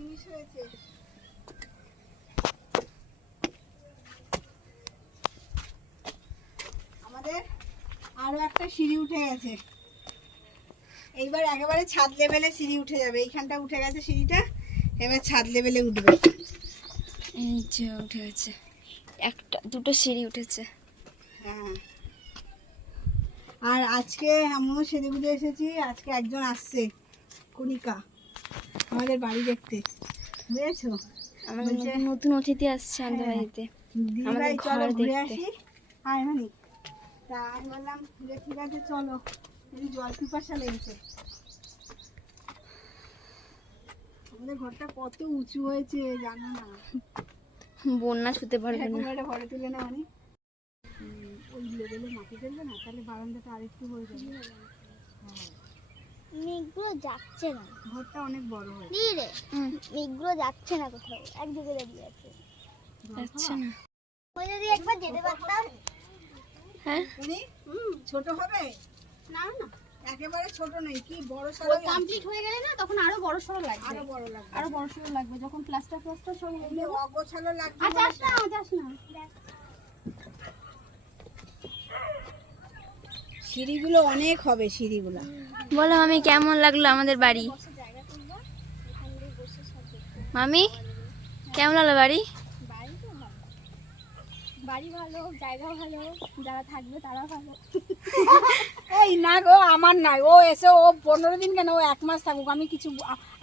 জিনিস হয়েছে আমাদের আরও একটা সিঁড়ি উঠে গেছে। এইবার একেবারে ছাদ লেভেলে সিঁড়ি উঠে যাবে। এইখানটা উঠে গেছে সিঁড়িটা এবার ছাদ লেভেলে উঠবে। এই যে উঠে গেছে। একটা দুটো সিঁড়ি উঠেছে। হ্যাঁ। আর আজকে আমিও সেজে গুজে এসেছি। আজকে একজন আসছে কণিকা। আমাদের বাড়ি দেখতে। বুঝেছ? আমাদের নতুন- নতুন অতিথি আসছে আমাদের হ্যাঁ। বাড়িতে। আমাদের ঘর দেখতে। আয় মানে তা আমি বললাম যে ঠিক আছে চলো। জল পিপাসা লেগেছে। আমাদের ঘরটা কত উঁচু হয়েছে জানো না। বন্যা ছুতে পারবে না। একটা ঘরে তুলে না মানে ওই লেভেলে মাটি ফেলবে না তাহলে বারান্দাটা আরেকটু হয়ে যাবে। হ্যাঁ, মেঘগুলো যাচ্ছে না। ঘরটা অনেক বড় হয়েছে। রে? মেঘগুলো যাচ্ছে না কোথাও এক জায়গায় দাঁড়িয়ে আছে। আচ্ছা না। ওই যদি একবার যেতে পারতাম। হ্যাঁ? ছোট হবে? না না। একেবারে ছোট নেই কি বড় সড়ো কমপ্লিট হয়ে গেলে না তখন আরও বড় সড়ো লাগবে। আরও বড় লাগবে। আরও বড় সড়ো লাগবে যখন প্লাস্টার প্লাস্টার সব হয়ে এমনি অগোছালো লাগবে যাস না যাস না। সিঁড়িগুলো অনেক হবে সিঁড়িগুলো। বলো আমি কেমন লাগল আমাদের বাড়ি? মামি কেমন লাগল বাড়ি? বাড়ি ভালো জায়গা ভালো যারা থাকবে তারা ভালো। এই না গো আমার নয় ও এসে ও পনেরো দিন কেন ও এক মাস থাকুক। আমি কিছু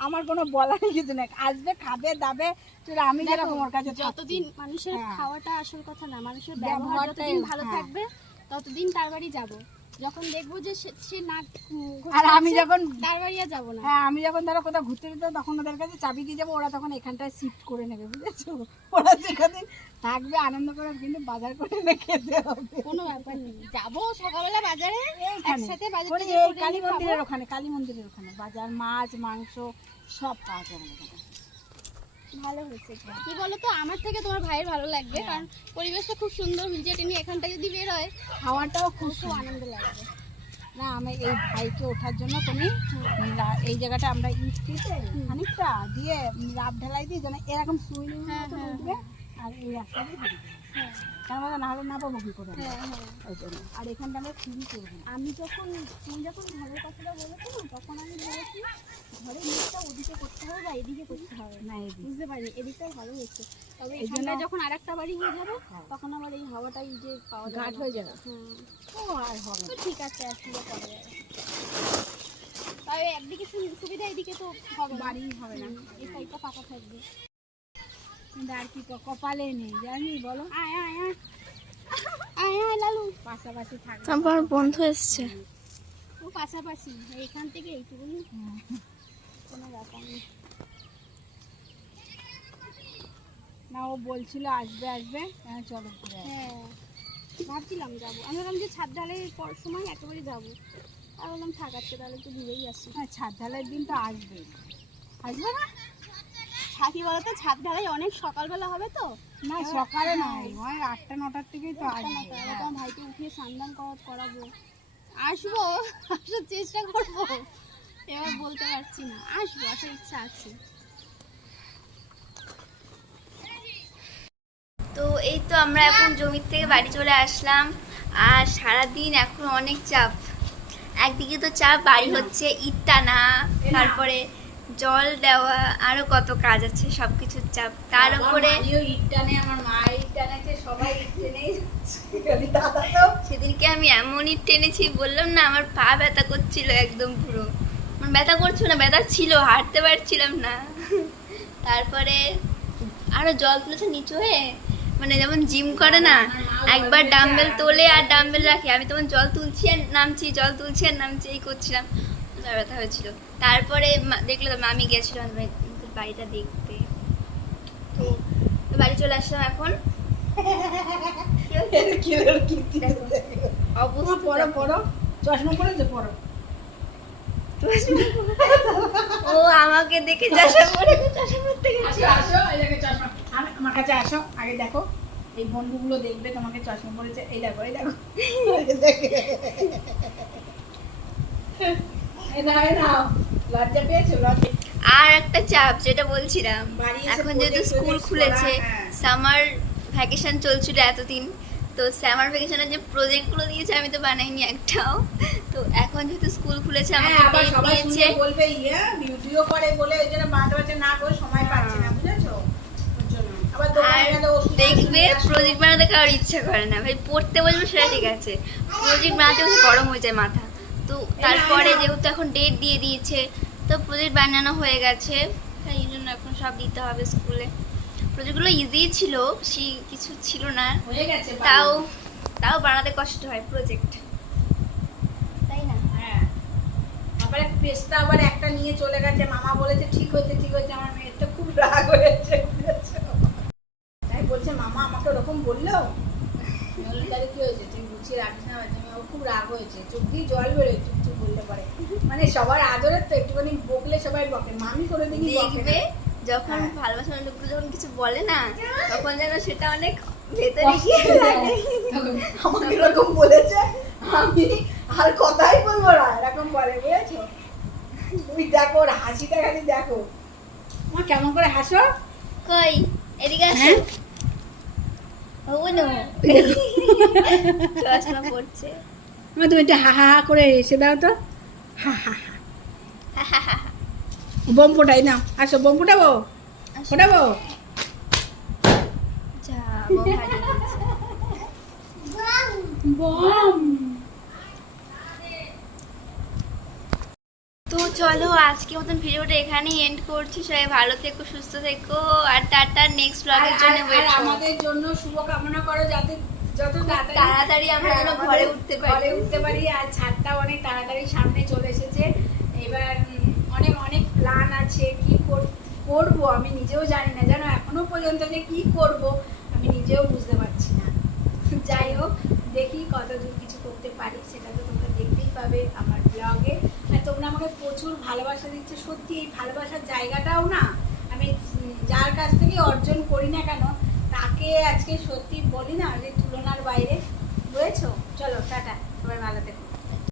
আমার কোনো বলার কিছু নেই। আসবে খাবে দাবে। আমি যেরকম ওর কাছে যতদিন মানুষের হ্যাঁ। খাওয়াটা আসল কথা না মানুষের ব্যবহার যতদিন ভালো হ্যাঁ। থাকবে ততদিন তার বাড়ি যাব। যখন দেখব যে সে- না আর আমি যখন আর যাব না। হ্যাঁ আমি যখন ধরো কোথাও ঘুরতে যেতে তখন ওদের কাছে চাবি দিয়ে যাব ওরা তখন এখানটায় শিফট করে নেবে বুঝেছ? ওরা যেখানে থাকবে আনন্দ করে কিন্তু বাজার করে এনে খেতে হবে। কোনো ব্যাপার নেই। যাব সকালবেলা বাজারে। একসাথে বাজার কালী মন্দিরের ওখানে কালী মন্দিরের ওখানে। বাজার মাছ মাংস সব পাওয়া এখানে। ভালো হয়েছে কি বলতো আমার থেকে তোমার ভাইয়ের ভালো লাগবে কারণ পরিবেশটা খুব সুন্দর হুইলচেয়ার টেনে এখানটা যদি বের হয় খুব খুব আনন্দ লাগবে। না আমি এই ভাইকে ওঠার জন্য কোনি এই জায়গাটা আমরা ইট কেটে খানিকটা দিয়ে রাব ঢালাই দিয়ে যেন এরকম সুইমিং হ্যাঁ, আর এই রাস্তা দিয়ে বেরিয়ে হ্যাঁ। তার মধ্যে না না পাবো কি করে? আমরা? হ্যাঁ হ্যাঁ। ওই জন্য। আর এখানটা আমরা সিঁড়ি করব আমি যখন তুমি যখন ঘরের কথাটা বলেছ না তখন আমি ভেবেছি ঘরের মুখটা ওদিকে করতে হবে বা এদিকে করতে হবে। না বুঝতে পারি এদিকটা ভালো হয়েছে। তবে এখানটা যখন আরেকটা বাড়ি হয়ে যাবে। তখন আবার এই হাওয়াটাই যে পাওয়া ঘাট হয়ে যাবে। ও আর হবে ঠিক আছে আসলে করা যাবে তবে একদিকে সুবিধা এদিকে তো হবে বাড়ি হবে না। এই সাইডটা ফাঁকা থাকবে। কিন্তু আর কি কপালে নেই জানি বলো। আয় আয় আয়। আয় আয় লালু। পাশাপাশি থাকবে আমার বন্ধু এসছে। ও পাশাপাশি এইখান থেকে এইটুকুনি। কোনো ব্যাপার নেই। না ও বলছিল আসবে আসবে। হ্যাঁ চলো হ্যাঁ ভাবছিলাম যাব। আমি ভাবলাম যে ছাদ ঢালের পর সময় একেবারে যাব। আর বললাম তাহলে একটু ঘুরেই আসি। হ্যাঁ ছাদ ঢালাইয়ের দিন তো আসবে আসবে না? ছাতি বলতে ছাদ ঢালাই অনেক সকালবেলা হবে তো। না সকালে নয় ওই আটটা নটার থেকেই তো আসবে। নটা। তোমার ভাইকে উঠিয়ে করা করাবো। আসব আসার চেষ্টা করব। এবার বলতে পারছি না। আসব আসার ইচ্ছা আছে। তো এই তো আমরা এখন জমির থেকে বাড়ি চলে আসলাম। আর সারাদিন এখন অনেক চাপ। একদিকে তো চাপ বাড়ি হচ্ছে ইট টানা তারপরে জল দেওয়া আরও কত কাজ আছে সব কিছুর চাপ। তার উপরে আমার মা সবাই সেদিনকে আমি এমন ইট টেনেছি বললাম না আমার পা ব্যথা করছিল একদম পুরো। আমার ব্যথা করছিল না ব্যথা ছিল হাঁটতে পারছিলাম না। তারপরে আরও জল তুলেছে নিচু হয়ে। মানে যেমন জিম করে না একবার ডাম্বেল তোলে আর ডাম্বেল রাখে। আমি তখন জল তুলছি আর নামছি জল তুলছি আর নামছি এই করছিলাম। আমার ব্যথা হয়েছিল। তারপরে দেখল তো মামি গেছিল বাড়িটা দেখতে। তো বাড়ি চলে আসলাম এখন। দেখো। চশমা পড়েছে পড়ো। ও আমাকে দেখে গেছে। আসো এই দেখো চশমা। আমার কাছে আসো আগে দেখো। এই বন্ধুগুলো দেখবে তোমাকে চশমা পড়েছে। এই দেখো এই দেখো। এই আর একটা চাপ যেটা বলছিলাম এখন যেহেতু স্কুল খুলেছে হ্যাঁ। সামার ভ্যাকেশন চলছিল এতদিন তো সামার ভ্যাকেশনের যে প্রজেক্টগুলো দিয়েছে আমি তো বানাইনি একটাও। তো এখন যেহেতু স্কুল খুলেছে হ্যাঁ, আমাকে সবাই দিয়েছে। বলবে ইয়া ভিডিও করে বলে জন্য না করে সময় পাচ্ছে না বুঝেছ? দেখবে প্রজেক্ট বানাতে কারোর ইচ্ছা করে না। ভাই পড়তে বলবে সেটা ঠিক আছে। প্রজেক্ট বানাতে গরম হয়ে যায় মাথা। তো তারপরে যেহেতু এখন ডেট দিয়ে দিয়েছে তো প্রজেক্ট বানানো হয়ে গেছে। তাই এই জন্য এখন সব দিতে হবে স্কুলে প্রজেক্টগুলো ইজি ছিল বেশি কিছু ছিল না। হয়ে গেছে তাও তাও বানাতে কষ্ট হয় প্রজেক্ট তাই না? হ্যাঁ। আবার এক পেস্তা আবার একটা নিয়ে চলে গেছে। মামা বলেছে ঠিক হয়েছে ঠিক হয়েছে। আমার মেয়ের তো খুব রাগ হয়েছে। তাই বলছে মামা আমাকে ওরকম বলল? তাহলে কি হয়েছে তুই গুছিয়ে রাখিস না বলছে, আমার খুব রাগ হয়েছে। চোখ দিয়ে জল বেরোয় চুপ চুপ বললে পারে। মানে সবার আদরের তো একটুখানি বকলে সবাই বকে মামি কোনোদিনই বকে দেখবে যখন হ্যাঁ। ভালোবাসার লোকগুলো যখন কিছু বলে না তখন যেন সেটা অনেক ভেতরে গিয়ে লাগে। আমাকে এরকম বলেছে আমি আর কথাই বলব না। এরকম বলে বুঝেছ? তুমি দেখো ওর হাসিটা খালি দেখো। মা কেমন করে হাসো? কই এদিকে আসো। হ্যাঁ? চশমা পড়ছে। মা তুমি একটু হা হা হা করে এসে দাও তো। হা হা হা। বোম ফোটাই না আসো বোম ফোটাবো? ফোটাবো? যা বম। তো চলো আজকে মতন ভিডিওটা এখানেই এন্ড করছি। সবাই ভালো থেকো সুস্থ থেকো আর টাটা নেক্সট ব্লগের জন্য ওয়েট আমাদের জন্য শুভকামনা করো যাতে যত তাড়াতাড়ি আমরা যেন হ্যাঁ, ঘরে আমাদের উঠতে ঘরে উঠতে পারি আর ছাদটাও অনেক তাড়াতাড়ি সামনে চলে এসেছে। এবার অনেক অনেক প্ল্যান আছে কি কর- করব আমি নিজেও জানি না জানো এখনও পর্যন্ত যে কি করব আমি নিজেও বুঝতে পারছি না। যাই হোক দেখি কত দূর কিছু করতে পারি সেটা তো তোমরা দেখতেই পাবে আমার ব্লগে আমাকে প্রচুর ভালোবাসা দিচ্ছে। সত্যি এই ভালোবাসার জায়গাটাও না আমি যার কাছ থেকে অর্জন করি না কেন, তাকে আজকে সত্যি বলি না যে তুলনার বাইরে। বুঝেছ? চলো, টাটা। সবাই ভালো থেকো।